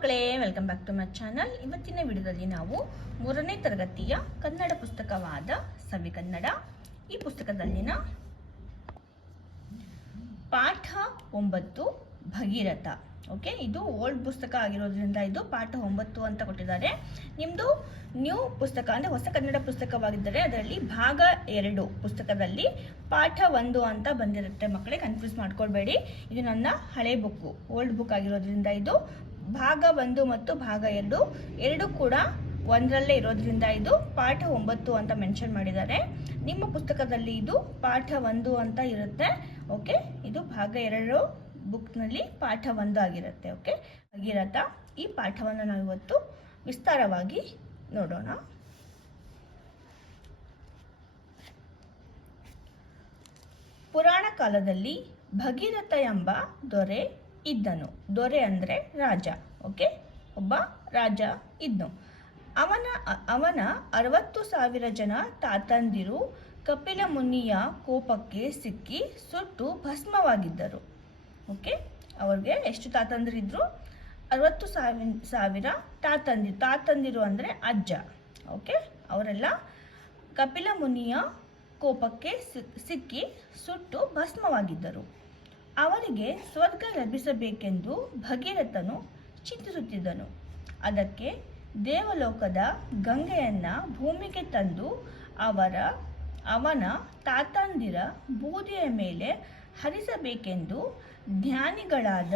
ಮಕ್ಕಳೇ welcome back to my channel ಇವತ್ತಿನ ವಿಡಿಯೋದಲ್ಲಿ ನಾವು ಮೂರನೇ ತರಗತಿಯ ಕನ್ನಡ ಪುಸ್ತಕವಾದ ಸವಿ ಕನ್ನಡ. ಈ ಪುಸ್ತಕದಲ್ಲಿನ ಪಾಠ ಒಂಬತ್ತು ಭಗೀರಥ. ಓಕೆ ಇದು ಓಲ್ಡ್ ಪುಸ್ತಕ ಆಗಿರೋದ್ರಿಂದ ಇದು ಪಾಠ ಒಂಬತ್ತು ಅಂತ ಕೊಟ್ಟಿದ್ದಾರೆ. ನಿಮ್ಮದು ನ್ಯೂ ಪುಸ್ತಕ, ಅಂದರೆ ಹೊಸ ಕನ್ನಡ ಪುಸ್ತಕವಾಗಿದ್ದರೆ ಅದರಲ್ಲಿ ಭಾಗ ಎರಡು ಪುಸ್ತಕದಲ್ಲಿ ಪಾಠ ಒಂದು ಅಂತ ಬಂದಿರುತ್ತೆ. ಮಕ್ಕಳೇ ಕನ್ಫ್ಯೂಸ್ ಮಾಡ್ಕೊಳ್ಬೇಡಿ. ಇದು ನನ್ನ ಹಳೆ ಬುಕ್ಕು ಓಲ್ಡ್ ಬುಕ್ ಆಗಿರೋದ್ರಿಂದ ಇದು ಭಾಗ ಒಂದು ಮತ್ತು ಭಾಗ ಎರಡು. ಎರಡು ಕೂಡ ಒಂದರಲ್ಲೇ ಇರೋದ್ರಿಂದ ಇದು ಪಾಠ ಒಂಬತ್ತು ಅಂತ ಮೆನ್ಷನ್ ಮಾಡಿದ್ದಾರೆ. ನಿಮ್ಮ ಪುಸ್ತಕದಲ್ಲಿ ಇದು ಪಾಠ ಒಂದು ಅಂತ ಇರುತ್ತೆ. ಓಕೆ ಇದು ಭಾಗ ಎರಡು ಬುಕ್ನಲ್ಲಿ ಪಾಠ ಒಂದು ಆಗಿರುತ್ತೆ. ಓಕೆ ಭಗೀರಥ, ಈ ಪಾಠವನ್ನು ನಾವು ಇವತ್ತು ವಿಸ್ತಾರವಾಗಿ ನೋಡೋಣ. ಪುರಾಣ ಕಾಲದಲ್ಲಿ ಭಗೀರಥ ಎಂಬ ದೊರೆ ಇದ್ದನು. ದೊರೆ ಅಂದರೆ ರಾಜ, ಓಕೆ? ಒಬ್ಬ ರಾಜ ಇದ್ನು ಅವನ ಅವನ ಅರವತ್ತು ಸಾವಿರ ಜನ ತಾತಂದಿರು ಕಪಿಲ ಮುನಿಯ ಕೋಪಕ್ಕೆ ಸಿಕ್ಕಿ ಸುಟ್ಟು ಭಸ್ಮವಾಗಿದ್ದರು, ಓಕೆ? ಅವ್ರಿಗೆ ಎಷ್ಟು ತಾತಂದಿರಿದ್ರು ಅರವತ್ತು ಸಾವಿರ ಸಾವಿರ ತಾತಂದಿರು. ತಾತಂದಿರು ಅಂದರೆ ಅಜ್ಜ, ಓಕೆ? ಅವರೆಲ್ಲ ಕಪಿಲ ಮುನಿಯ ಕೋಪಕ್ಕೆ ಸಿಕ್- ಸಿಕ್ಕಿ ಸುಟ್ಟು ಭಸ್ಮವಾಗಿದ್ದರು. ಅವರಿಗೆ ಸ್ವರ್ಗ ಲಭಿಸಬೇಕೆಂದು ಭಗೀರಥನು ಚಿಂತಿಸುತ್ತಿದ್ದನು. ಅದಕ್ಕೆ ದೇವಲೋಕದ ಗಂಗೆಯನ್ನು ಭೂಮಿಗೆ ತಂದು ಅವರ, ಅವನ ತಾತಂದಿರ ಬೂದಿಯ ಮೇಲೆ ಹರಿಸಬೇಕೆಂದು ಜ್ಞಾನಿಗಳಾದ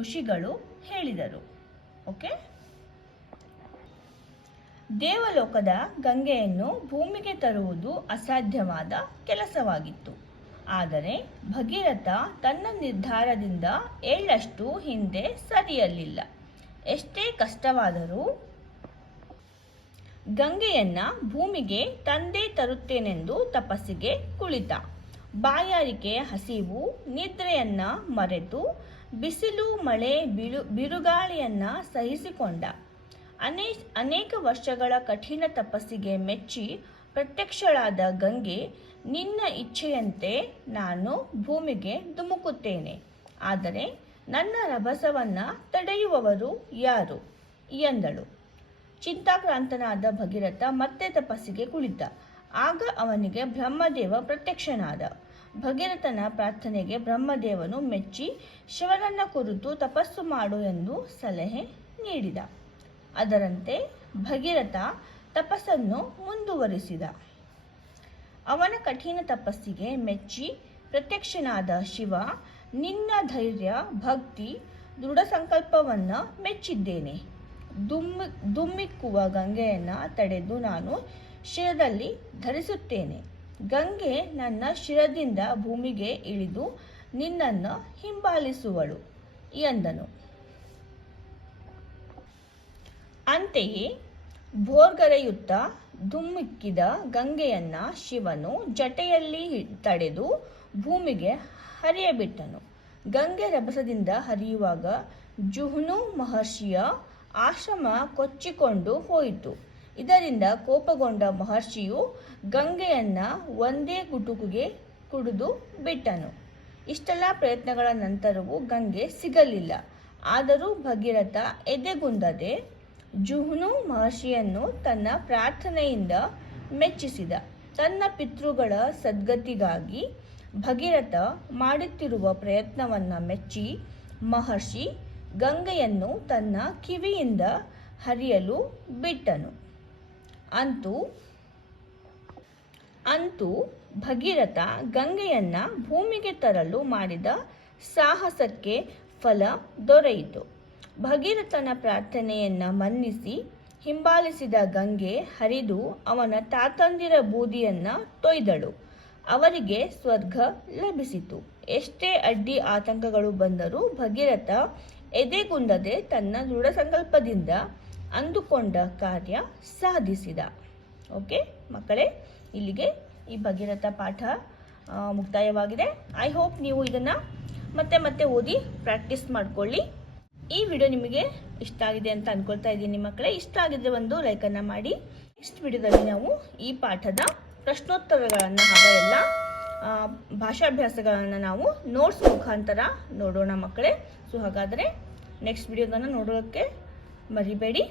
ಋಷಿಗಳು ಹೇಳಿದರು. ಓಕೆ? ದೇವಲೋಕದ ಗಂಗೆಯನ್ನು ಭೂಮಿಗೆ ತರುವುದು ಅಸಾಧ್ಯವಾದ ಕೆಲಸವಾಗಿತ್ತು. ಆದರೆ ಭಗೀರಥ ತನ್ನ ನಿರ್ಧಾರದಿಂದ ಎಳ್ಳಷ್ಟು ಹಿಂದೆ ಸರಿಯಲಿಲ್ಲ. ಎಷ್ಟೇ ಕಷ್ಟವಾದರೂ ಗಂಗೆಯನ್ನ ಭೂಮಿಗೆ ತಂದೆ ತರುತ್ತೇನೆಂದು ತಪಸ್ಸಿಗೆ ಕುಳಿತ. ಬಾಯಾರಿಕೆ ಹಸಿವು, ನಿದ್ರೆಯನ್ನ ಮರೆತು ಬಿಸಿಲು, ಮಳೆ ಬಿರು ಬಿರುಗಾಳಿಯನ್ನ ಸಹಿಸಿಕೊಂಡ. ಅನೇ ಅನೇಕ ವರ್ಷಗಳ ಕಠಿಣ ತಪಸ್ಸಿಗೆ ಮೆಚ್ಚಿ ಪ್ರತ್ಯಕ್ಷಳಾದ ಗಂಗೆ, ನಿನ್ನ ಇಚ್ಛೆಯಂತೆ ನಾನು ಭೂಮಿಗೆ ಧುಮುಕುತ್ತೇನೆ. ಆದರೆ ನನ್ನ ರಭಸವನ್ನು ತಡೆಯುವವರು ಯಾರು? ಎಂದಳು. ಚಿಂತಾಕ್ರಾಂತನಾದ ಭಗೀರಥ ಮತ್ತೆ ತಪಸ್ಸಿಗೆ ಕುಳಿತ. ಆಗ ಅವನಿಗೆ ಬ್ರಹ್ಮದೇವ ಪ್ರತ್ಯಕ್ಷನಾದ. ಭಗೀರಥನ ಪ್ರಾರ್ಥನೆಗೆ ಬ್ರಹ್ಮದೇವನು ಮೆಚ್ಚಿ, ಶಿವನನ್ನ ಕುರಿತು ತಪಸ್ಸು ಮಾಡು ಎಂದು ಸಲಹೆ ನೀಡಿದ. ಅದರಂತೆ ಭಗೀರಥ ತಪಸ್ಸನ್ನು ಮುಂದುವರಿಸಿದ. ಅವನ ಕಠಿಣ ತಪಸ್ಸಿಗೆ ಮೆಚ್ಚಿ ಪ್ರತ್ಯಕ್ಷನಾದ ಶಿವ, ನಿನ್ನ ಧೈರ್ಯ, ಭಕ್ತಿ, ದೃಢ ಸಂಕಲ್ಪವನ್ನ ಮೆಚ್ಚಿದ್ದೇನೆ. ದುಮ್ಮಿ ದುಮ್ಮಿಕ್ಕುವ ಗಂಗೆಯನ್ನ ತಡೆದು ನಾನು ಶಿರದಲ್ಲಿ ಧರಿಸುತ್ತೇನೆ. ಗಂಗೆ ನನ್ನ ಶಿರದಿಂದ ಭೂಮಿಗೆ ಇಳಿದು ನಿನ್ನನ್ನು ಹಿಂಬಾಲಿಸುವಳು, ಎಂದನು. ಅಂತೆಯೇ ಭೋರ್ಗರೆಯುತ್ತ ಧುಮ್ಮಿಕ್ಕಿದ ಗಂಗೆಯನ್ನ ಶಿವನು ಜಟೆಯಲ್ಲಿ ತಡೆದು ಭೂಮಿಗೆ ಹರಿಯಬಿಟ್ಟನು. ಗಂಗೆ ರಭಸದಿಂದ ಹರಿಯುವಾಗ ಜುಹ್ನು ಮಹರ್ಷಿಯ ಆಶ್ರಮ ಕೊಚ್ಚಿಕೊಂಡು ಹೋಯಿತು. ಇದರಿಂದ ಕೋಪಗೊಂಡ ಮಹರ್ಷಿಯು ಗಂಗೆಯನ್ನ ಒಂದೇ ಗುಟುಕುಗೆ ಕುಡಿದು ಬಿಟ್ಟನು. ಇಷ್ಟೆಲ್ಲ ಪ್ರಯತ್ನಗಳ ನಂತರವೂ ಗಂಗೆ ಸಿಗಲಿಲ್ಲ. ಆದರೂ ಭಗೀರಥ ಎದೆಗುಂದದೆ ಜುಹ್ನು ಮಹರ್ಷಿಯನ್ನು ತನ್ನ ಪ್ರಾರ್ಥನೆಯಿಂದ ಮೆಚ್ಚಿಸಿದ. ತನ್ನ ಪಿತೃಗಳ ಸದ್ಗತಿಗಾಗಿ ಭಗೀರಥ ಮಾಡುತ್ತಿರುವ ಪ್ರಯತ್ನವನ್ನು ಮೆಚ್ಚಿ ಮಹರ್ಷಿ ಗಂಗೆಯನ್ನು ತನ್ನ ಕಿವಿಯಿಂದ ಹರಿಯಲು ಬಿಟ್ಟನು. ಅಂತೂ ಅಂತೂ ಭಗೀರಥ ಗಂಗೆಯನ್ನು ಭೂಮಿಗೆ ತರಲು ಮಾಡಿದ ಸಾಹಸಕ್ಕೆ ಫಲ ದೊರೆಯಿತು. ಭಗೀರಥನ ಪ್ರಾರ್ಥನೆಯನ್ನ ಮನ್ನಿಸಿ ಹಿಂಬಾಲಿಸಿದ ಗಂಗೆ ಹರಿದು ಅವನ ತಾತಂದಿರ ಬೂದಿಯನ್ನು ತೊಯ್ದಳು. ಅವರಿಗೆ ಸ್ವರ್ಗ ಲಭಿಸಿತು. ಎಷ್ಟೇ ಅಡ್ಡಿ ಆತಂಕಗಳು ಬಂದರೂ ಭಗೀರಥ ಎದೆಗುಂದದೆ ತನ್ನ ದೃಢ ಸಂಕಲ್ಪದಿಂದ ಅಂದುಕೊಂಡ ಕಾರ್ಯ ಸಾಧಿಸಿದ. ಓಕೆ, ಮಕ್ಕಳೇ, ಇಲ್ಲಿಗೆ ಈ ಭಗೀರಥ ಪಾಠ ಮುಕ್ತಾಯವಾಗಿದೆ. ಐ ಹೋಪ್ ನೀವು ಇದನ್ನು ಮತ್ತೆ ಮತ್ತೆ ಓದಿ ಪ್ರಾಕ್ಟೀಸ್ ಮಾಡ್ಕೊಳ್ಳಿ. ಈ ವಿಡಿಯೋ ನಿಮಗೆ ಇಷ್ಟ ಆಗಿದೆ ಅಂತ ಅನ್ಕೊಳ್ತಾ ಇದ್ದೀನಿ ಮಕ್ಕಳೇ. ಇಷ್ಟ ಆಗಿದ್ರೆ ಒಂದು ಲೈಕನ್ನು ಮಾಡಿ. ನೆಕ್ಸ್ಟ್ ವಿಡಿಯೋದಲ್ಲಿ ನಾವು ಈ ಪಾಠದ ಪ್ರಶ್ನೋತ್ತರಗಳನ್ನು ಹಾಗೂ ಎಲ್ಲ ಭಾಷಾಭ್ಯಾಸಗಳನ್ನು ನಾವು ನೋಟ್ಸ್ ಮುಖಾಂತರ ನೋಡೋಣ ಮಕ್ಕಳೇ. ಸೊ ಹಾಗಾದರೆ ನೆಕ್ಸ್ಟ್ ವಿಡಿಯೋದನ್ನು ನೋಡೋಕ್ಕೆ ಮರಿಬೇಡಿ.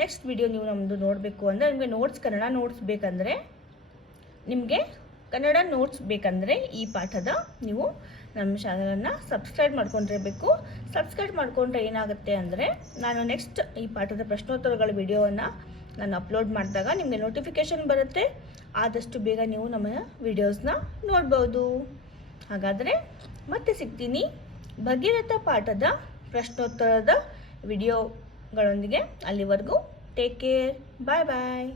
ನೆಕ್ಸ್ಟ್ ವಿಡಿಯೋ ನೀವು ನಮ್ಮದು ನೋಡಬೇಕು ಅಂದರೆ ನಿಮಗೆ ನೋಟ್ಸ್ ಕನ್ನಡ ನೋಟ್ಸ್ ಬೇಕಂದರೆ, ನಿಮಗೆ ಕನ್ನಡ ನೋಟ್ಸ್ ಬೇಕಂದರೆ ಈ ಪಾಠದ ನೀವು ನಮ್ಮ ಚಾನಲನ್ನು ಸಬ್ಸ್ಕ್ರೈಬ್ ಮಾಡ್ಕೊಂಡಿರಬೇಕು. ಸಬ್ಸ್ಕ್ರೈಬ್ ಮಾಡಿಕೊಂಡ್ರೆ ಏನಾಗುತ್ತೆ ಅಂದರೆ, ನಾನು ನೆಕ್ಸ್ಟ್ ಈ ಪಾಠದ ಪ್ರಶ್ನೋತ್ತರಗಳ ವಿಡಿಯೋವನ್ನು ನಾನು ಅಪ್ಲೋಡ್ ಮಾಡಿದಾಗ ನಿಮಗೆ ನೋಟಿಫಿಕೇಷನ್ ಬರುತ್ತೆ. ಆದಷ್ಟು ಬೇಗ ನೀವು ನಮ್ಮ ವಿಡಿಯೋಸ್ನ ನೋಡ್ಬೋದು. ಹಾಗಾದರೆ ಮತ್ತೆ ಸಿಗ್ತೀನಿ ಭಗೀರಥ ಪಾಠದ ಪ್ರಶ್ನೋತ್ತರದ ವಿಡಿಯೋಗಳೊಂದಿಗೆ ಅಲ್ಲಿವರೆಗೂ ಟೇಕ್ ಕೇರ್ ಬಾಯ್ ಬಾಯ್